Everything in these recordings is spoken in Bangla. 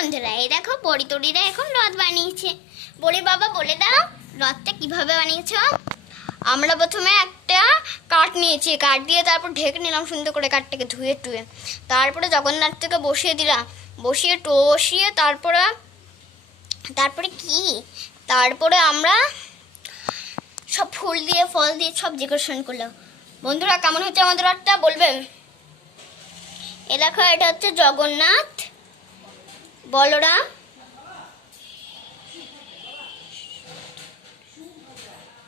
বন্ধুরা, এই দেখো পরিতরীরা এখন রথ বানিয়েছে। বলি বাবা বলে দাও রথটা কিভাবে বানিয়েছো? আমরা প্রথমে একটা কাঠ নিয়েছি, কাঠ দিয়ে তারপর ঢেকে নিলাম সুন্দর করে, কাঠটাকে ধুয়ে টুয়ে, তারপরে জগন্নাথকে বসিয়ে দিলাম, বসিয়ে টসিয়ে তারপরে কি তারপরে আমরা সব ফুল দিয়ে ফল দিয়ে সব ডেকোরেশন করলাম। বন্ধুরা কেমন হচ্ছে আমাদের রথটা বলবেন? এ দেখো এটা হচ্ছে জগন্নাথ, বলরাম,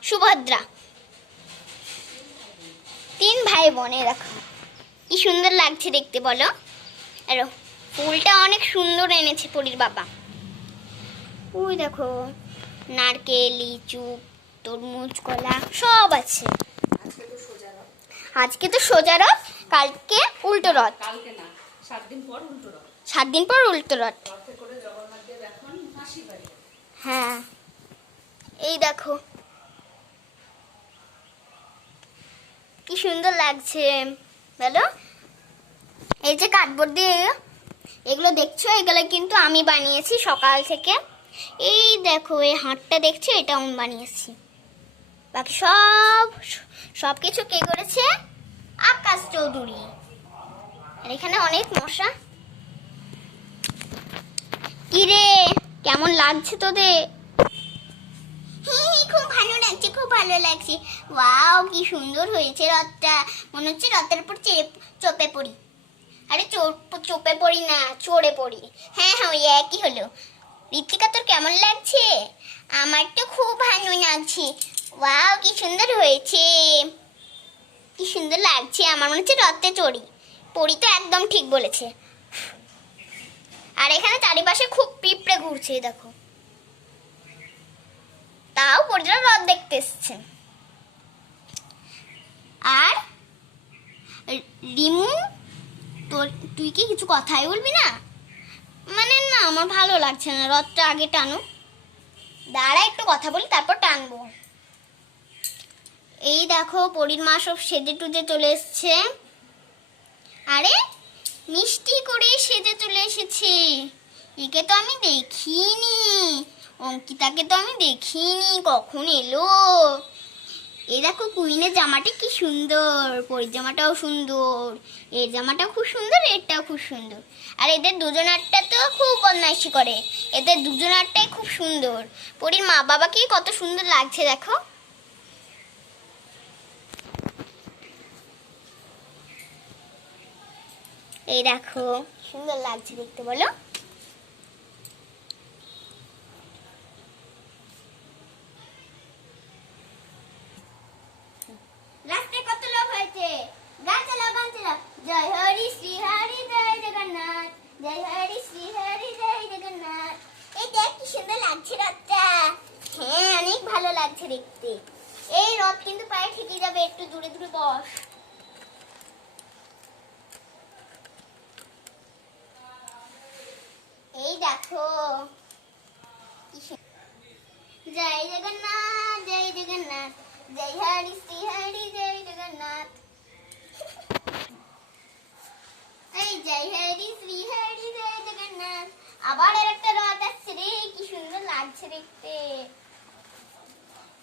সুভদ্রা, 3 ভাই বোন। দেখো কি সুন্দর লাগছে দেখতে, বলো। আর ফুলটা অনেক সুন্দর এনেছে পরীর বাবা। ওই দেখো নারকেল, লিচু, তরমুজ, কলা সব আছে। আজকে তো সোজা রথ, কালকে উল্টো রথ। 7 দিন পর উল্টো রথ। হ্যাঁ এই দেখো কি সুন্দর লাগছে বলো। এই যে কার্ডবোর্ড দিয়ে এগুলো দেখছো, এগুলো কিন্তু আমি বানিয়েছি সকাল থেকে। এই দেখো এই হাটটা দেখছো, এটা আমি বানিয়েছি। বাকি সব কিছু কে করেছে? আকাশ চৌধুরী। আর এখানে অনেক মশা। কি রে কেমন লাগছে তোদের? খুব ভালো লাগছে, খুব ভালো লাগছে। ওয়াও কি সুন্দর হয়েছে রথটা, মনে হচ্ছে রথের উপর চপে পড়ি। আরে চপে পড়ি না, চড়ে পড়ি। হ্যাঁ হ্যাঁ ওই একই হলো। ঋতিকা তোর কেমন লাগছে? আমার তো খুব ভালো লাগছে। ওয়াও কি সুন্দর হয়েছে, কি সুন্দর লাগছে। আমার মনে হচ্ছে রথে চড়ি। পড়ি তো একদম ঠিক বলেছে। আর এখানে চারিপাশে খুব পিঁপড়ে ঘুরছে দেখো, তাও পরিরা রথ দেখতে এসছে। আর রিমু তুই কি কিছু কথাই বলবি না? মানে না আমার ভালো লাগছে না, রথটা আগে টানো। দাঁড়া একটু কথা বলি তারপর টানবো। এই দেখো পরীর মা সব সেজে টুজে চলে এসছে। আরে মিষ্টি করে সেজে চলে এসেছে। একে তো আমি দেখিনি, অঙ্কিতাকে তো আমি দেখিনি, কখন এলো। এই দেখো কুইনের জামাটা কি সুন্দর, পরীর জামাটাও সুন্দর, এর জামাটাও খুব সুন্দর, এরটাও খুব সুন্দর। আর এদের দুজনারটা তো খুব বদমাইশি করে, এদের দুজনারটাই খুব সুন্দর। পরীর মা বাবাকে কত সুন্দর লাগছে দেখো। এই দেখো সুন্দর লাগছে দেখতে, বলো। রাস্তায় কত লোক হয়েছে, গান চালাও গান চালাও। জয় হরি শ্রী হরি জয় জগন্নাথ, জয় হরি শ্রী হরি জয় জগন্নাথ। এই দেখ কি সুন্দর লাগছে রথটা। হ্যাঁ অনেক ভালো লাগছে দেখতে। এই রথ কিন্তু প্রায় ঠেকে যাবে, একটু দূরে দূরে বস। এই দেখো জয় জগন্নাথ জয় জগন্নাথ, জয় হরি শ্রী হরি জয় জগন্নাথ। এই জয় হরি শ্রী হরি জয় জগন্নাথ। আবার একটা রথ আসছে রে, কি সুন্দর লাগছে দেখতে।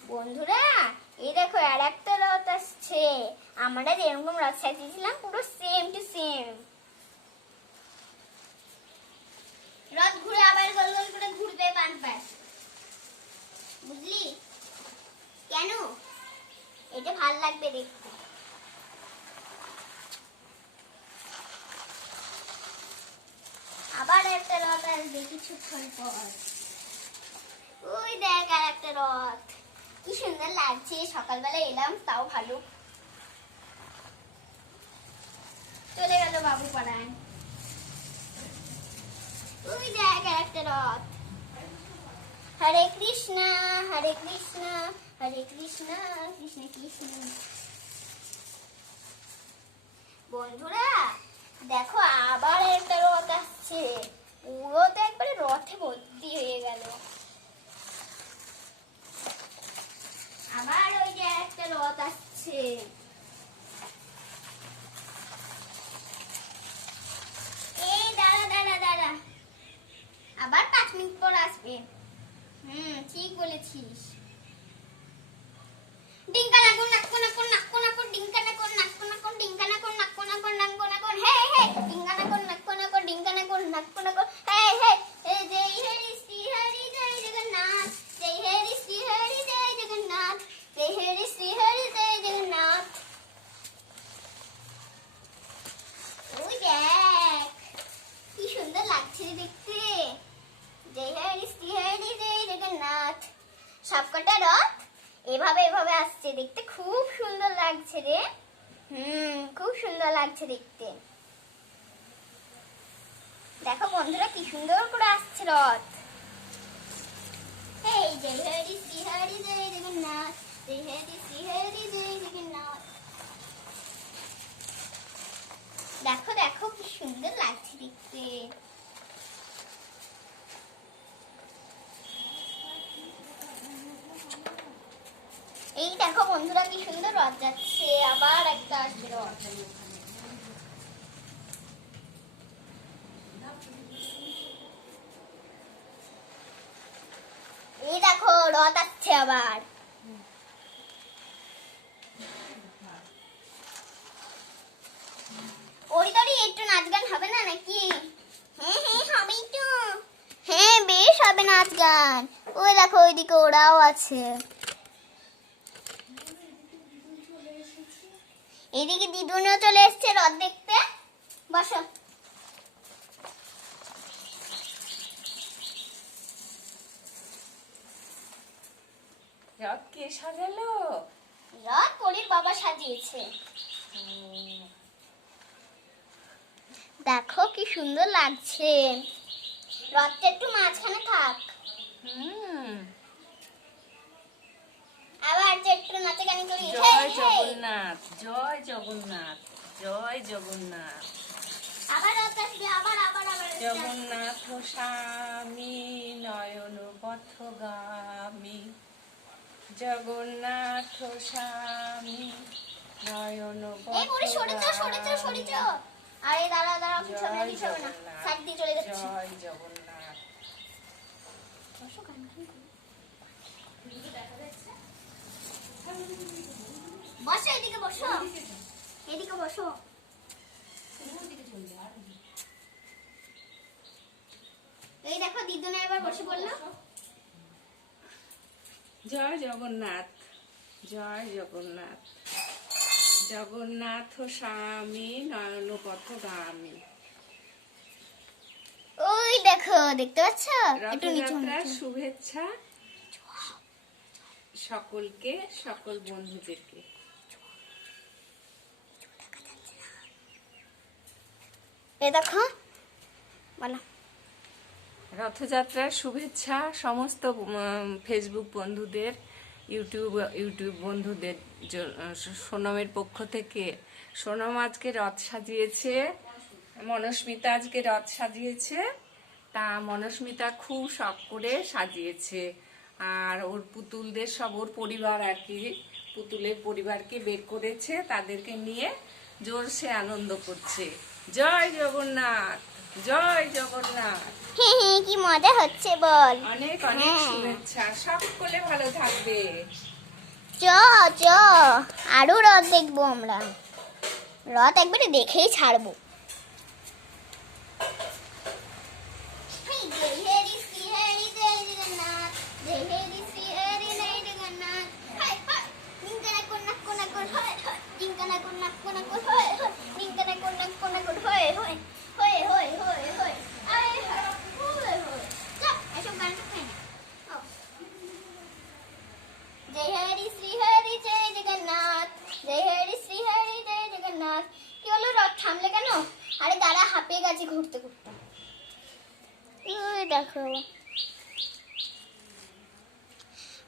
বন্ধুরা এই দেখো আর একটা রথ আসছে। আমরা যেরকম রথ সাজিয়েছিলাম পুরো সেম টু সেম। রথ ঘুরে আবার গোল গোল করে ঘুরবে 5 বার, বুঝলি? কেন? এটা ভাল লাগবে দেখতে। আবার একটা রথ আসবে কিছুক্ষণ পর। ওই দেখ আর একটা রথ, কি সুন্দর লাগছে। সকালবেলা এলাম তাও ভালো। চলে গেল বাবু পাড়ায়। ওই দেখ আর একটা রথ। হরে কৃষ্ণ হরে কৃষ্ণ হরে কৃষ্ণ কৃষ্ণ কৃষ্ণ। বন্ধুরা দেখো আবার একটা রথ আসছে, পুরো তো একবারে রথে ভর্তি হয়ে গেল। আবার ওই যে একটা রথ আসছে। এই দাঁড়া দাঁড়া দাঁড়া, মিনিট পর আসবে। ঠিক বলেছিস। ডিঙ্কা নাকো নাকো নাকো নাকো নাকো ডিঙ্কা নাকো নাকো নাকো ডিঙ্কা নাকো নাকো নাকো নাকো নাকো হে হে ডিঙ্কা নাকো নাকো নাকো ডিঙ্কা নাকো নাকো নাকো হে হে জয় হরি শ্রী হরি জয় জগন্নাথ, জয় হরি শ্রী হরি জয় জগন্নাথ, জয় হরি শ্রী হরি জয় জগন্নাথ। ওই দেখ কি সুন্দর লাগছে দেখতে। জয় হরি শ্রী হরি জয় জগন্নাথ। সবকটা রথ এভাবে এভাবে আসছে, দেখতে খুব সুন্দর লাগছে রে। খুব সুন্দর লাগছে দেখতে। দেখো বন্ধুরা কি সুন্দর করে আসছে রথ। এই জয় হরি শ্রী হরি জয় জগন্নাথ, জয় হরি শ্রী হরি জয় জগন্নাথ। দেখো দেখো কি সুন্দর লাগছে দেখতে। এই দেখো বন্ধুরা কি সুন্দর রথ যাচ্ছে, আবার একটা আসছে রথ। এই দেখো রথ আসছে আবার। ওরি তোরি একটু নাচ গান হবে না নাকি? হ্যাঁ হবেই তো। হ্যাঁ বেশ হবে নাচ গান। ওই দেখো ওইদিকে ওরাও আছে। এদিকে দিদুনও চলে এসছে রথ দেখতে। বসো। রথ কে সাজালো? রথ পরীর বাবা সাজিয়েছে। দেখো কি সুন্দর লাগছে। রথটা একটু মাঝখানে থাক। আবার যে একটু নাচে গান করি। জয় জগন্নাথ, জয় জগন্নাথ, জয় জগন্নাথ। আবার রথ আসবে, আবার আবার আবার জগন্নাথ স্বামী নয়ন পথগামী, জগন্নাথ স্বামী নয়ন এই পরে সরে যাও সরে যাও সরে যাও। আরে দাঁড়া দাঁড়া পিছনে জয় পিছনে না, জগন্নাথ, সাইড দিয়ে চলে যাচ্ছে। জয় জগন্নাথ। বসো গান গান করো। বসো এদিকে বসো, এদিকে বসো। এই দেখো দিদুনে এবার বসে পড়লো। জয় জগন্নাথ, জয় জগন্নাথ, জগন্নাথ স্বামী নয়ন পথগামী। ওই দেখো দেখতে পাচ্ছ? একটু নিচে রথযাত্রার শুভেচ্ছা সকলকে, সকল বন্ধুদেরকে। এই দেখো বলো। রথযাত্রার শুভেচ্ছা সমস্ত ফেসবুক বন্ধুদের, ইউটিউব বন্ধুদের সোনমের পক্ষ থেকে। সোনম আজকে রথ সাজিয়েছে, মনস্মিতা আজকে রথ সাজিয়েছে। তা মনস্মিতা খুব শখ করে সাজিয়েছে। আর ওর পুতুলদের সব ওর পরিবার আর কি, পুতুলের পরিবারকে বের করেছে, তাদেরকে নিয়ে জোরসে আনন্দ করছে। জয় জগন্নাথ, জয় জগন্নাথ। কি মজা হচ্ছে বল। অনেক অনেক শুভেচ্ছা, সকলে ভালো থাকবে। চ চ আরো রথ দেখবো আমরা। রথ একবারে দেখেই ছাড়বো। জয় হরি শ্রী হরি জয় জগন্নাথ, জয় হরি শ্রী হরি জয় জগন্নাথ। কি হলো রথ থামলে কেন? আরে দাঁড়া হাঁপিয়ে গেছে ঘুরতে ঘুরতে। ওই দেখো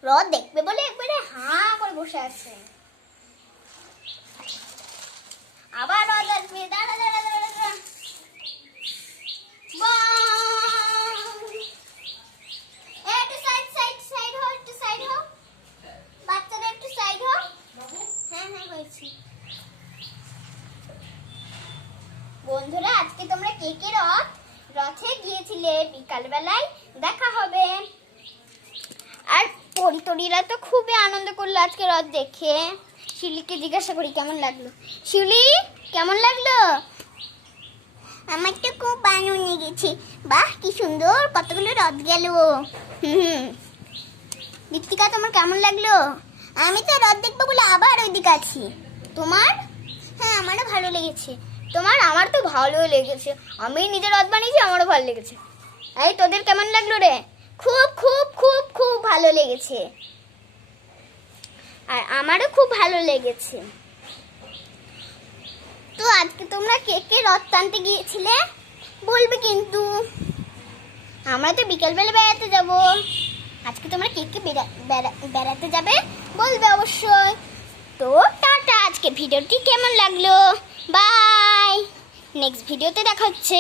রথ দেখবে বলে একবারে হাঁ করে বসে আছে। আবার রথ আসবে, দাঁড়া দাঁড়া দাঁড়া দাঁড়া। একটু সাইড সাইড সাইড হও, একটু সাইড হও বাচ্চারা, একটু সাইড হও। হ্যাঁ হয়েছি। বন্ধুরা আজকে তোমরা কে কে রথে গিয়েছিলে তাহলে বিকালবেলায় দেখা হবে। আর পরিতরীরা তো খুবই আনন্দ করলো আজকে রথ দেখে। শিউলিকে জিজ্ঞাসা করি কেমন লাগলো। শিউলি, কেমন লাগলো? আমার তো খুব ভালো লেগেছে। বাহ, কি সুন্দর, কতগুলো রথ গেল। দীপ্তিকা, তোমার কেমন লাগলো? আমি তো রথ দেখবো বলে আবার ওইদিকে আছি। তোমার? হ্যাঁ, আমারও ভালো লেগেছে। তোমার? আমার তো ভালো লেগেছে, আমি নিজে রথ বানিয়েছি, আমারও ভালো লেগেছে। এই তোদের কেমন লাগলো রে? খুব খুব খুব খুব ভালো লেগেছে। আর আমারও খুব ভালো লেগেছে। তো আজকে তোমরা কে কে রথ টানতে গিয়েছিলে বলবে কিন্তু। আমরা তো বিকেলবেলা বেড়াতে যাব। আজকে তোমরা কে কে বেড়াতে যাবে বলবে অবশ্যই। তো টাটা, আজকে ভিডিওটি কেমন লাগলো? বাই, নেক্সট ভিডিওতে দেখা হচ্ছে।